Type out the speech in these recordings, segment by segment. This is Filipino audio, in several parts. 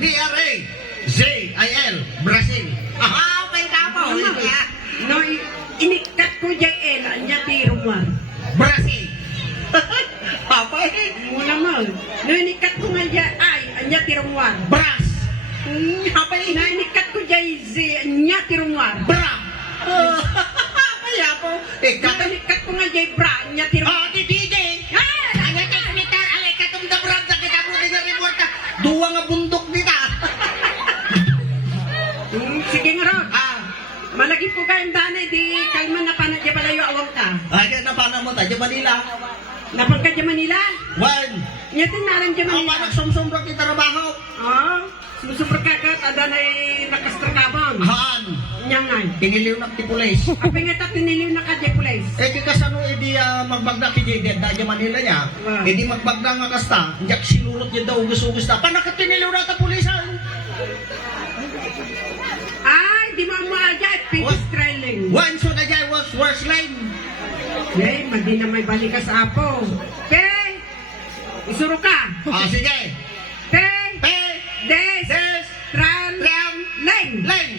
B-R-A-Z-I-L, Brazil. Aha, may tapo. No, inikat ko dyan anya tirumar. Brazil. Apa eh? Mula mo. No, inikat ko nga dyan anya tirumar. Bras. Apa Na ini? inikat ko dyan anya tirumar. Bra. Kaya po. Na inikat ko nga dyan bra anya tirumar. Di DJ. Anya teknikal, alay katong dabrad sa kita po na report ka. Duwa nga bundok dita. Sige nga ron. Malagi po kayong danay, di kalman na pa na dyan palayo awang ka. Kaya na paano mo tayo, Manila? Napang ka dyan Manila? One. Nyatin na lang dyan Manila. Paano sumsumbrak kita trabaho? Susupra kakat, adanay nakastragabang. Haan. Nyangay. Tiniliw na ti pulis. Apa nga ta tiniliw na ka dyan pulis? Di kasano, di magbagda ki Jay, da Manila niya. Di magbagda nga kasta, jak sinurot niya daw, ugus-ugus na. Paano ka tiniliw na ta pulisan? Ay, di mo maaja, pipistrailing. One so na jay was worst line. Yay, madi na may balik ka sa apo. Pe, isuro ka. Sige. Pe, Pe, des, des, tran, tram, leng. line.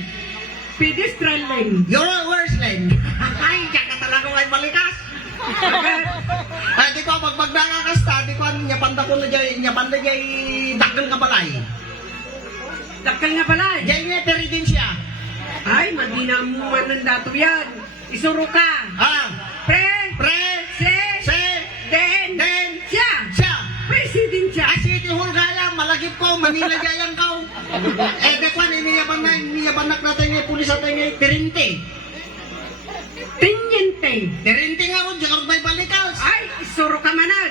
Pipistrailing. You're a worst line. Ay, diyan ka talaga may balikas. Di ko magbagda nga kasta, di ko nyapanda ko na jay, nyapanda jay dakal nga balay. Dakal nga pala. Jay nga peridin siya. Ay, madi na mo manandato yan. Isuro ka. Pre, Pre, se, se, den, den, siya. siya. President siya. City Hall gaya, malagip ko, Manila gayang ko. Dekwan, iniyabanak natin yung pulis natin yung Tirinte. Tinyente. Tirinte nga ron, siya may balikas. Ay, isuro ka manan.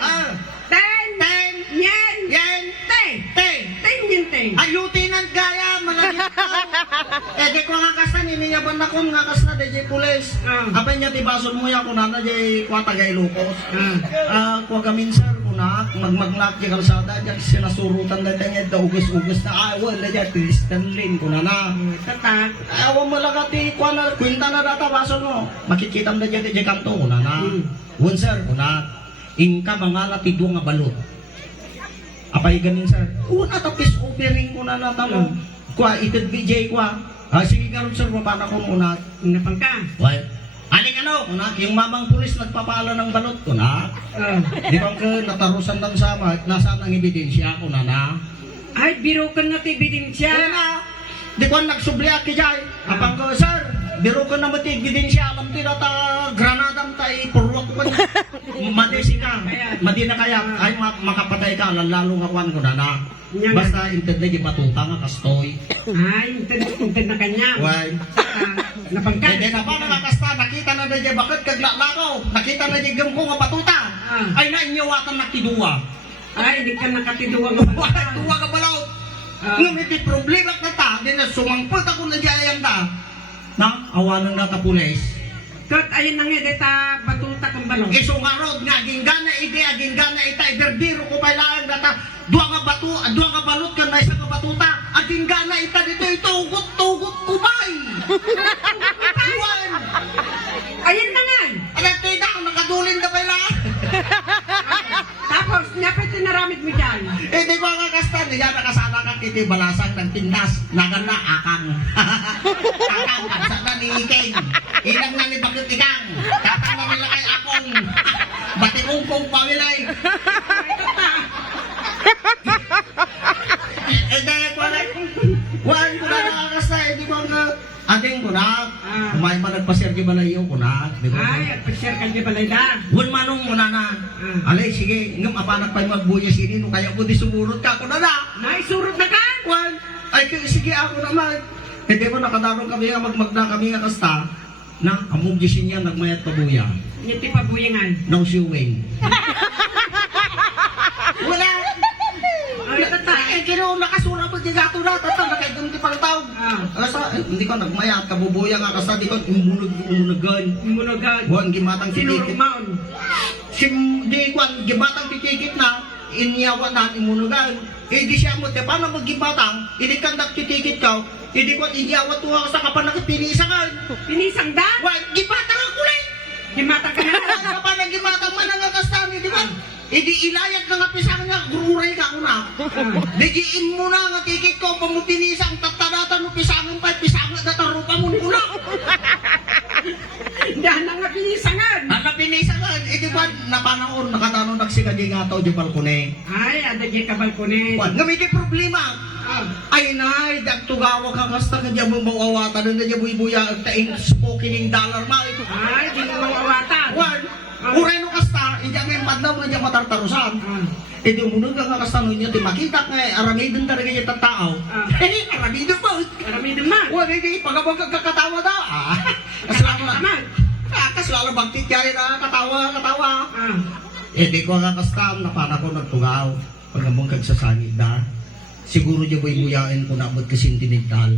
Ten, Ten, nyen, yen, te. te. Tinyente. Ay, lieutenant gaya, malagip ko. Dekwan nga kasta, iniyaban ako nga kasta, DJ pulis. Apay niya, tibason mo yan, kunana, DJ kwa tagay Ilocos. Kwa gamin, sir, kuna, magmaglak yung kalsada, diyan sinasurutan na niya, ugus-ugus na, wala niya, Tristan Lin, kunana. Tatak. Awa mo lang ati, kwa na, kwinta na data, bason mo. Makikita mo na dyan, DJ kanto, kunana. Wun, sir, kuna, ingka mga latidwa nga balot. Apay ganin, sir. Una, tapis offering, kunana, tanong. Kwa, itid BJ, kwa. Sige nga rin, sir, mapana ko muna. Napang ka. Well, aling ano, kuna, yung mamang pulis nagpapala ng balot, kuna. Di ba ka natarusan lang sa nasaan ang ebidensya, kuna na. Ay, biro ka na tibitin siya. Kuna, di ko nagsubliak ki Jay. Apang ko, sir, biro ka na mati ebidensya, alam ti nata granadam tay, purwak ko niya. Madesi ka, madi na kaya, ay makapatay ka, lalo nga kwan ko na. Basta intend na batuta nga kastoy. Ay, intend na kanya. Why? Napang ka. Hindi na pa nakakasta, nakita na dyan, bakit kaglakaw? Nakita na dyan gamko nga patuta. Ay na inyawatan nakiduwa. Ay, hindi ka nakatiduwa nga Wala, tuwa ka balaw. Nung iti problema na ta, di na sumangpot ako na dyan ta. Na, awanan na ta pulis. Tot, ayun na nga, deta batuta kang balong. Iso nga rod, nga ginggana ide, ginggana ita, iberbiro ko pa lang na ta. Dua nga balot ka na isa nga batuta. Ang ginggana ita dito, itugot kubay. Tuwan. Ayun na nga. Alam tayo na, nakadulin na pa lang. Tapos, napit naramit mo dyan. Di ko nga kasta, niya nakasana ka kiti balasang ng tindas, nagana akang. Akang, sa na ni Iking. Ilang na ni Bakit Ikang. Katang na nila kay akong. Batikong pamilay. Dahil ko na, kuhaan ko na nakakasta, di ko nga, ading ko na, umay man nagpasirgi balayo ko na, di ko na. Ay, pag-share ka niya balay na. Gun manong muna na. Alay, sige, ngam apanak pa'y magbuya sini, nung kaya ko di sumurot ka ko na na. Naisurot na ka? Wan, ay, sige ako naman. Hindi mo nakadarong kami nga, magmagda kami nga kasta, na, among gisin niya, nagmayat pabuya. Yung tipabuyangan. No siwing. Wala. Ay, tata. Kino nakasura mo di gato na, tata, nakaigam di pang tawag. Kasa, hindi ko nagmayat, kabubuya nga, kasta di ko umunugan. Munugan. Wan, gimatang Sinurong titikit. maon. Di kwan, gimatang titikit na, inyawan na imunugan. Di siya mo, te, paano magimatang, hindi ka nagtitikit ka, hindi ko inyawat tuwa sa kapanakit pinisangan. Pinisang da? Wan, gimatang ang kulay. Gimatang ka na. Kapag gimatang man ang kastan, di ba? Idi ilayat na nga pisang niya, gururay ka ko na. Digiin mo na nga kikik ko, pamutinisang tatadatan mo pisangan pa, pisangan na tarupa mo na. Dahan na nga pinisangan. Ang napinisangan, di ba, napanahon, nakatanong nagsikadi nga tao di balkone. Ay, ada di kabal ko ni. Nga may kay problema. Ay nay, dagtugawa ka kasta ka dyan mo mawawatan, na dyan buya, ang taing spokening dollar ma. Ay, di mo awatan. Wan, ureno kasta, hindi may madlaw na dyan matartarusan. Edi umunod ka nga kasta nun niya, di makita nga, aramidon talaga niya tatao. Aramidon po. Marami naman. Wan, hindi, pagabag kagkakatawa da. Kaslalo na. Kaslalo bagtit kaya na katawa. Edi ko nga kasta, napana ko nagtugaw. Pagabang kagsasangit na. Siguro niya buyain ko na abot kasing tinigtal.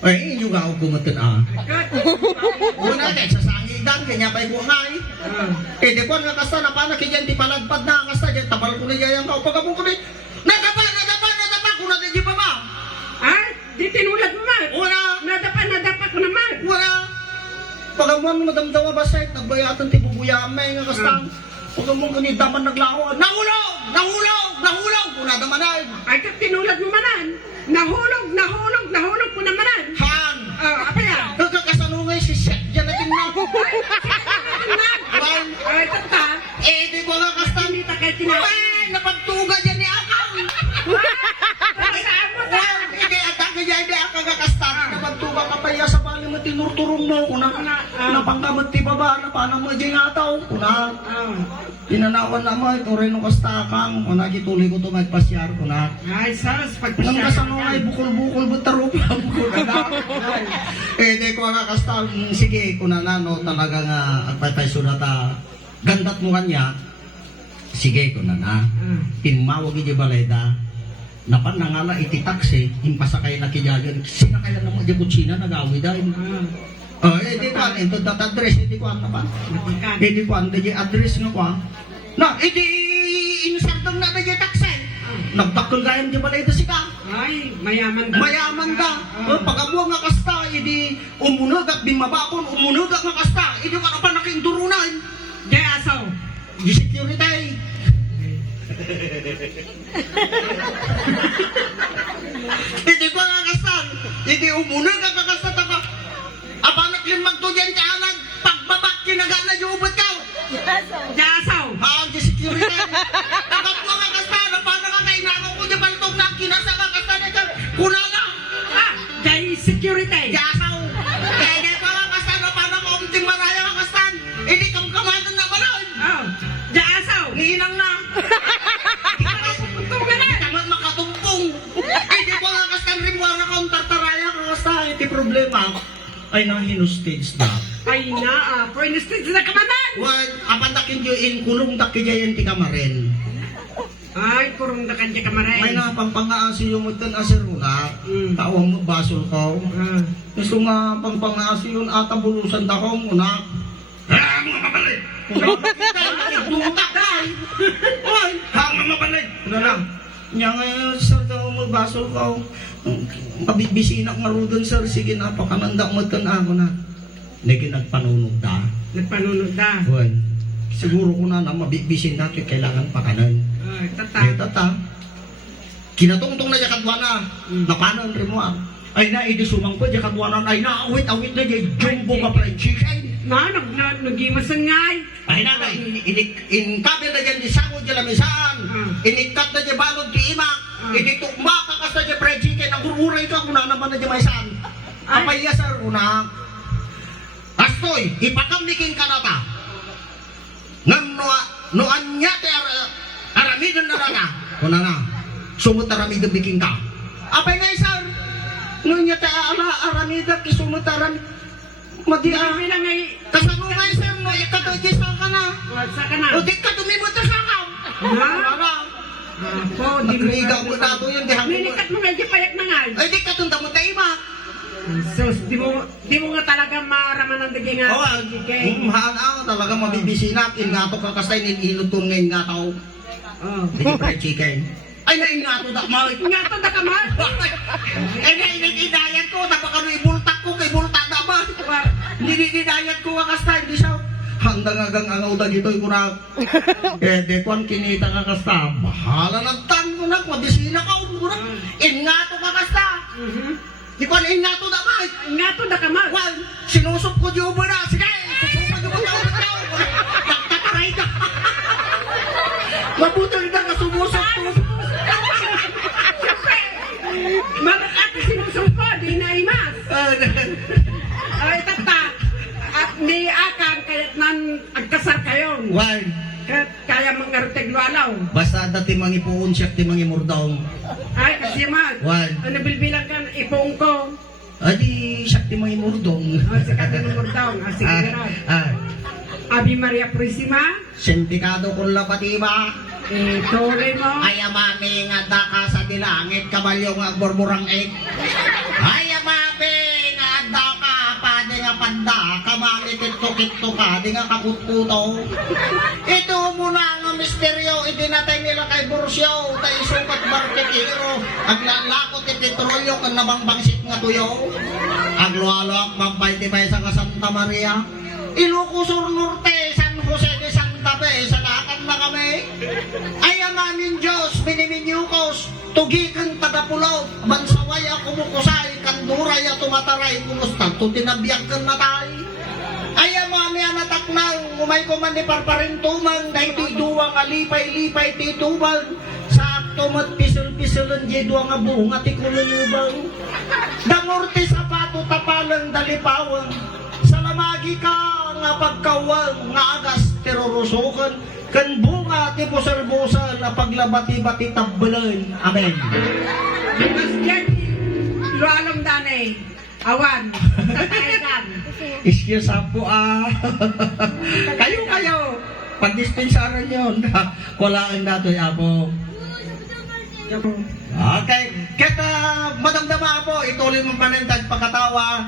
Ay, inyo nga ako kumatan Una din, sa sangidan, kanya pa'y buangay. Di ko nga kasta na paano kaya di paladpad na kasta, dyan tabal ko na yayang kao. Pagkabong ko na, nadapa, kung natin di pa ba? Ay, di tinulad mo man. Una, Nadapa ko naman. wala. Pagkabong madamdawa ba sa'yo, nagbayatan ti bubuyaan may nga kasta. Pagkabong ko ni daman naglaho, nahulog! Kung nadaman ay. Ay, tinulad mo manan. Nahulog ko namanan. Han! Apa yan? Nagkakasanungay si Seth, dyan natin na. Ay, tata. Di ko nga kasta. Hindi ta kayo tinawag. Ay, napagtuga dyan ni Akang. Saan mo ta? Hindi, atang kaya hindi Akang kakasta. Napagtuga ka pa iya sa bali mo, tinurturong mo. Kuna, napangkamot ti baba, napanang mo dyan nga tao. Kuna, tinanawan na mo, ito rin ang kasta Akang. Kuna, gituloy ko ito magpasyar. Kuna, Ay, sas, nang pagpasyar. kasanungay, bukol-bukol, butarupa. Bukol ka na. Di ko nga kasta. Sige, kuna na, no, talaga nga, agpapayso na ta. Gandat mo kanya. Sige, kuna na. Pinmawag iti balayda. Napan nangala iti taksi, impasakay na kiyagan. Sinakay lang naman di kutsina, nagawi dahil. Di ko ito dat address, di ko na ba? Di ko di address nga ko. Na, iti inisardang na di taksi. Nagtakol gayam di balayda si ka. Ay, mayaman ka. Mayaman ka. Pagabuang nga kasta, iti umunag at bimabakon, umunag at nga kasta. Iti ka na pa nakindurunan. Jay asaw. Di security. Hindi ko nga kastan. Hindi umunag ang kakastan ako. Abanak limang to dyan kaalag. Pagbabak kinagana yung ubot ka. Jay asaw. Di security. Agad ko nga kastan. Paano ka kainakaw ko dyan baltog na kinasa ka kastan ito. Kunala. Jay security. Yasaw. Hindi ko nga kastan. Paano ka umting maraya ka kastan. Hindi kamkamagan na manon. Jay asaw. Ninang na. Hindi ko nga kastan rin wala kang tartaraya ka kasta. Iti problema ay nang hinustage na. Ay na, for instance, na kamanan. Why? Apandakin nyo in kulong dakijayan ti kamarin. Ay, kurong na kanya kamaray. May napangpangaasi yung mutan asiruna. Tawang mo basol ko. Gusto nga pangpangaasi yung atabulusan na kong una. Mga mabalik! Dutak ka! Ay! Mga mabalik! Ano lang? Nya nga, sir, daw mo basol ko. Pabibisinak marudon, sir. Sige, napakananda mo ito na ako na. Hindi nagpanunog da. Nagpanunod na. Well, siguro ko na mabibisin natin kailangan pakanan. Ay, tata. Tata. Kinatungtong na jakadwana. Napanan rin mo. Ay na, idisumang ko jakadwana. Ay na, awit-awit na dyan. Jumbo ka pa rin chicken. Na, nagimasan nga ay. Ay na, in-kabel na dyan, isangod dyan lamisaan. Inikat na dyan balod ki imak. Initukma ka kas na dyan fried chicken. Ang kururay ka, kuna naman na dyan may saan. Apaya sir, kuna. Astoy, ipakamiking ka na ta. Ngam noan niya te aramidan na na. Kuna na, sumut aramidan biking ka. Apay nga sir, noan niya te aramidan kisumut aramidan. Madiang Bilang ay, kasanungay sir, no, ikatodji sa ka na. sa ka na. O di ka tumibot sa ka. Wala. Po, di mo Nagrigaw mo na ito yun. Ninikat mo nga, di payak na nga. Ay, di ka tunda mo tayo ba? So, di mo nga talaga maraman ang daging nga. Oo, haan ako talaga mabibisinak. Ingato ka kasay, nililutong ngayon nga tao. Di ka fried chicken. Ay, naingato na mo. Nga to da ka man. Eh, nainidayat ko. Napakano ibultak ko, kay bultak na ba? Nididayat ko ka kasay. Di siya. Handa nga gang angaw da gito'y kunak. De kwan kinita ka kasta. Bahala ng tan kunak, mabisina ka kunak. Ingato ka kasta. Di kwan ingato da may. Nga to na kamag. Wal, sinusok ko di ubo na. Sige, susukan di ba tao. Nagtataray ka. Mabutang na ka sumusok ko. Malakat sinusuko, di na imas. Ay, tata. At ni akan, kaya't nan agkasar kayo. Wal, Kaya mangaruteg lualaw. basta dati mangipuon siya ti mangimurdaw. Ay, kasi mag. Wal, Ano bilbilang kan ipong ko. adi siya ti mangimurdong. O, si Kadinumur daw. Sige, Gerard. Abi Maria Purisima. Sindikado kung lapatiba. Tuloy mo. Ay amami nga daka sa dilangit kabalyo nga borborang egg. Ay amami nga daka pade nga panda kamami kitto-kitto ka di nga kakutkuto. Ito muna nga misteryo idinatay nila kay Bursyo tayo sukat barketiro aglalakot iti trolyo kan nabangbangsit nga tuyo. Aglualo mampay ti may sa Santa Maria. Ilocos Sur Norte, San Jose de Santa Fe, sa lakan na kami. Ay amanin Diyos, biniminyukos, tugikan tagapulaw, bansaway ako mukusay, kanduray at tumataray, kumusta, tutinabiyag kan matay. Ay amami anatak nang, umay ko man ni parparintumang, dahil di duwang alipay-lipay ti tubang, sa akto mat pisil-pisilan di duwang abung at ikululubang. Damorti sapato tapalang dalipawang, salamagi ka nga pagkawang nga agas terorusukan kan bunga ti pusal-busal na paglabati-bati tabbalan. Amen. Mas yan, lualong danay. Awan. Tatayagan. Excuse po kayo. Pagdispensaran yun. Kulaan nato apo. Okay. Kaya madamdama po, ituloy mong panintag pagkatawa.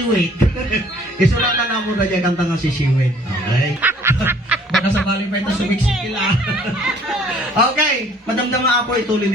sisiwit. Isulatan na mo na dyan kanta nga sisiwit. Okay? Baka sa bali pa ito sumiksik sila. Okay, madamdam nga ako ituloy